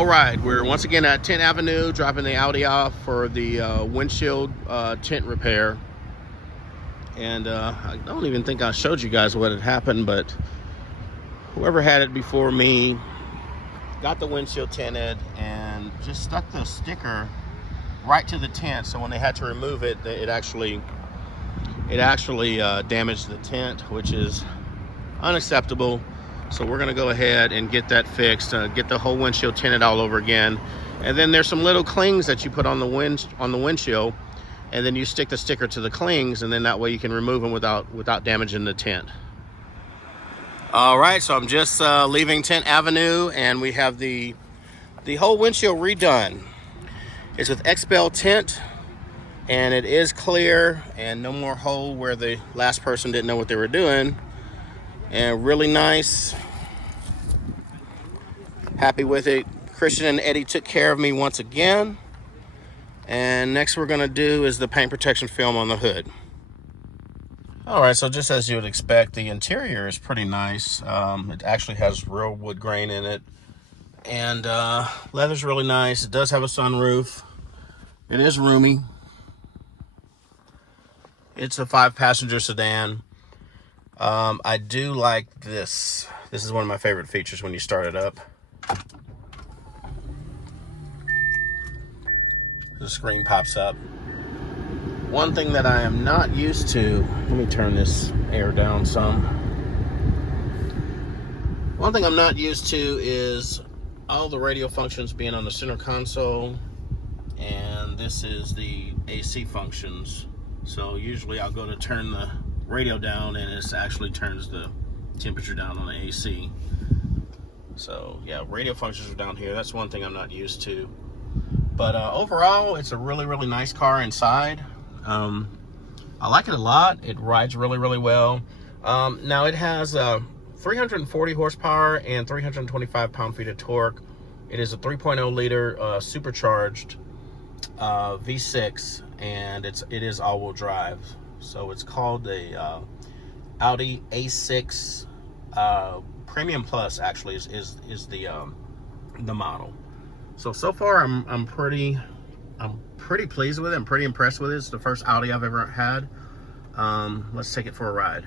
All right, we're once again at 10th Avenue, dropping the Audi off for the windshield tint repair. And I don't even think I showed you guys what had happened, but whoever had it before me got the windshield tinted and just stuck the sticker right to the tint. So when they had to remove it, it actually damaged the tint, which is unacceptable. So we're gonna go ahead and get that fixed, get the whole windshield tinted all over again. And then there's some little clings that you put on the windshield, and then you stick the sticker to the clings, and then that way you can remove them without damaging the tint. All right, so I'm just leaving 10th Avenue, and we have the whole windshield redone. It's with XPEL tint, and it is clear, and no more hole where the last person didn't know what they were doing. And really nice. Happy with it. Christian and Eddie took care of me once again. And next we're gonna do is the paint protection film on the hood. All right, so just as you would expect, the interior is pretty nice. It actually has real wood grain in it. And leather's really nice. It does have a sunroof. It is roomy. It's a 5-passenger sedan. I do like this. This is one of my favorite features when you start it up. The screen pops up. One thing that I am not used to, let me turn this air down some. One thing I'm not used to is all the radio functions being on the center console, and this is the AC functions. So usually I'll go to turn the radio down and it actually turns the temperature down on the AC. So yeah, radio functions are down here. That's one thing I'm not used to. But overall, it's a really nice car inside. I like it a lot. It rides really well. Now it has 340 horsepower and 325 pound-feet of torque. It is a 3.0 liter supercharged V6, and it is all-wheel drive. So it's called the Audi A6 Premium Plus. Actually, is the model. So far I'm pretty pleased with it. I'm pretty impressed with it. It's the first Audi I've ever had. Let's take it for a ride.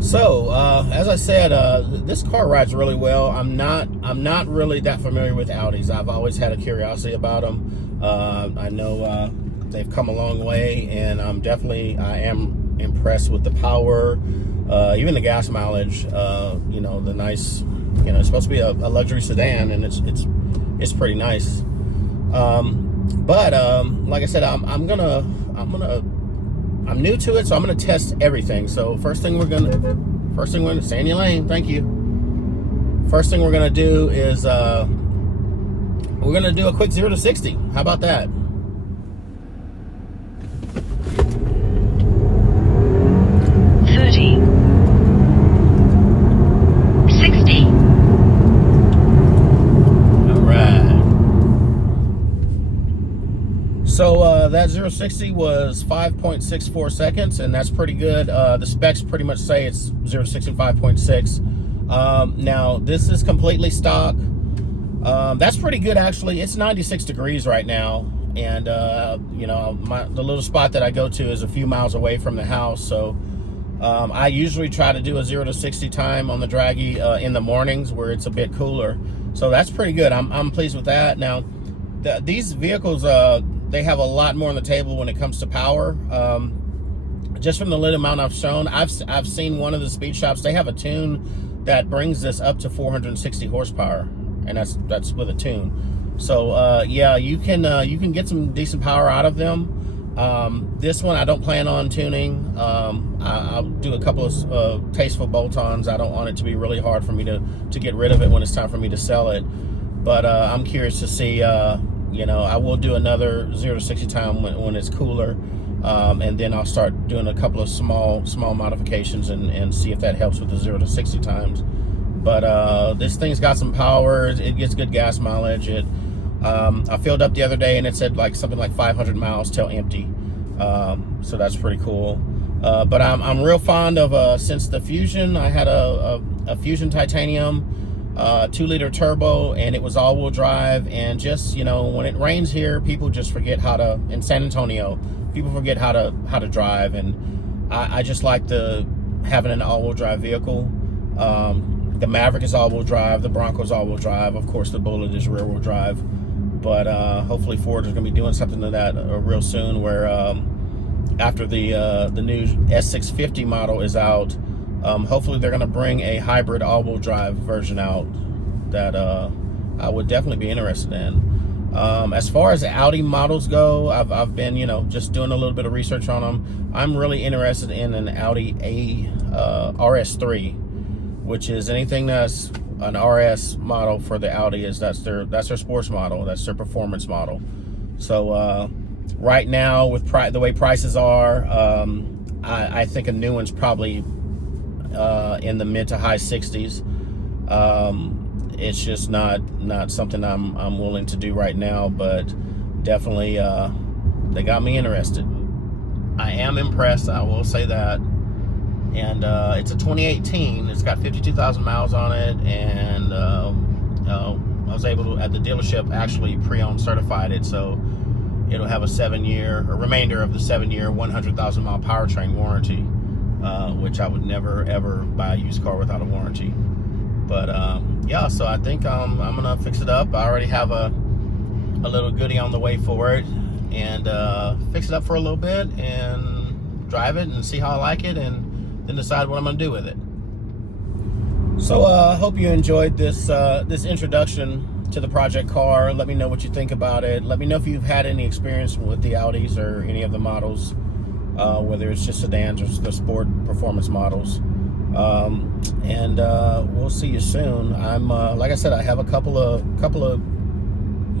So as I said, this car rides really well. I'm not really that familiar with Audis. I've always had a curiosity about them. I know they've come a long way, and I am impressed with the power, even the gas mileage. The nice, it's supposed to be a luxury sedan, and it's pretty nice. But like I said, I'm new to it, so I'm gonna test everything. So first thing we're gonna stay in your lane. Thank you. First thing we're gonna do is we're gonna do a quick 0 to 60. How about that? So that 0 to 60 was 5.64 seconds, and that's pretty good. The specs pretty much say it's 0 to 60 in 5.6. Now, this is completely stock. That's pretty good, actually. It's 96 degrees right now, and the little spot that I go to is a few miles away from the house. So I usually try to do a 0 to 60 time on the Draggy in the mornings where it's a bit cooler. So that's pretty good. I'm pleased with that. Now, these vehicles, they have a lot more on the table when it comes to power. Just from the little amount I've shown, I've seen one of the speed shops. They have a tune that brings this up to 460 horsepower, and that's with a tune. So yeah, you can get some decent power out of them. This one I don't plan on tuning. I'll do a couple of tasteful bolt-ons. I don't want it to be really hard for me to get rid of it when it's time for me to sell it. But I'm curious to see. I will do another 0 to 60 time when it's cooler, and then I'll start doing a couple of small modifications and see if that helps with the 0 to 60 times. But this thing's got some power. It gets good gas mileage. I filled up the other day and it said something like 500 miles till empty. So that's pretty cool. But I'm real fond of since the Fusion. I had a Fusion Titanium. 2-liter turbo, and it was all-wheel drive. And just, you know, when it rains here, people just forget how to, in San Antonio, people forget how to drive. And I just like having an all-wheel drive vehicle. The Maverick is all-wheel drive, the Bronco is all-wheel drive, of course the Bullet is rear-wheel drive. But hopefully Ford is going to be doing something to that real soon, where after the new S650 model is out, hopefully they're going to bring a hybrid all-wheel drive version out that I would definitely be interested in. As far as Audi models go, I've been, you know, just doing a little bit of research on them. I'm really interested in an Audi RS3, which is anything that's an RS model for the Audi. That's their sports model, that's their performance model. So right now, with the way prices are, I think a new one's probably in the mid to high 60s. It's just not something I'm willing to do right now, but definitely they got me interested. I am impressed, I will say that. And it's a 2018. It's got 52,000 miles on it, and I was able to, at the dealership, actually pre-owned certified it, so it'll have a 7-year, or remainder of the 7-year, 100,000 mile powertrain warranty, which I would never ever buy a used car without a warranty. But yeah, so I think I'm gonna fix it up. I already have a little goodie on the way for it, and fix it up for a little bit and drive it and see how I like it, and then decide what I'm gonna do with it. So I hope you enjoyed this this introduction to the project car. Let me know what you think about it. Let me know if you've had any experience with the Audis or any of the models, whether it's just sedans or the sport performance models. And we'll see you soon. I'm like I said, I have a couple of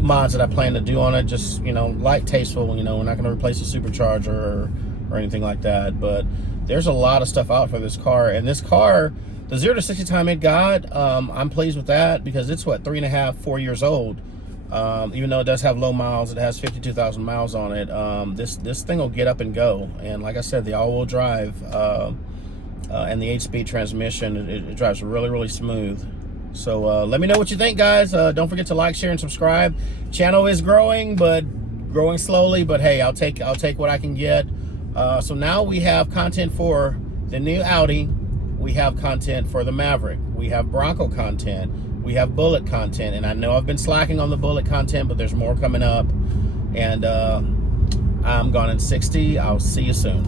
mods that I plan to do on it. Just, you know, light, tasteful. You know, we're not going to replace a supercharger or anything like that, but there's a lot of stuff out for this car. And this car, the 0 to 60 time it got, I'm pleased with that, because it's what, 3.5, 4 years old. Even though it does have low miles, it has 52,000 miles on it. This thing will get up and go. And like I said, the all-wheel drive and the 8-speed transmission, it drives really, really smooth. So let me know what you think, guys. Don't forget to like, share, and subscribe. Channel is growing, but growing slowly. But hey, I'll take what I can get. So now we have content for the new Audi. We have content for the Maverick. We have Bronco content. We have Bullet content. And I know I've been slacking on the Bullet content, but there's more coming up. And I'm gone in 60. I'll see you soon.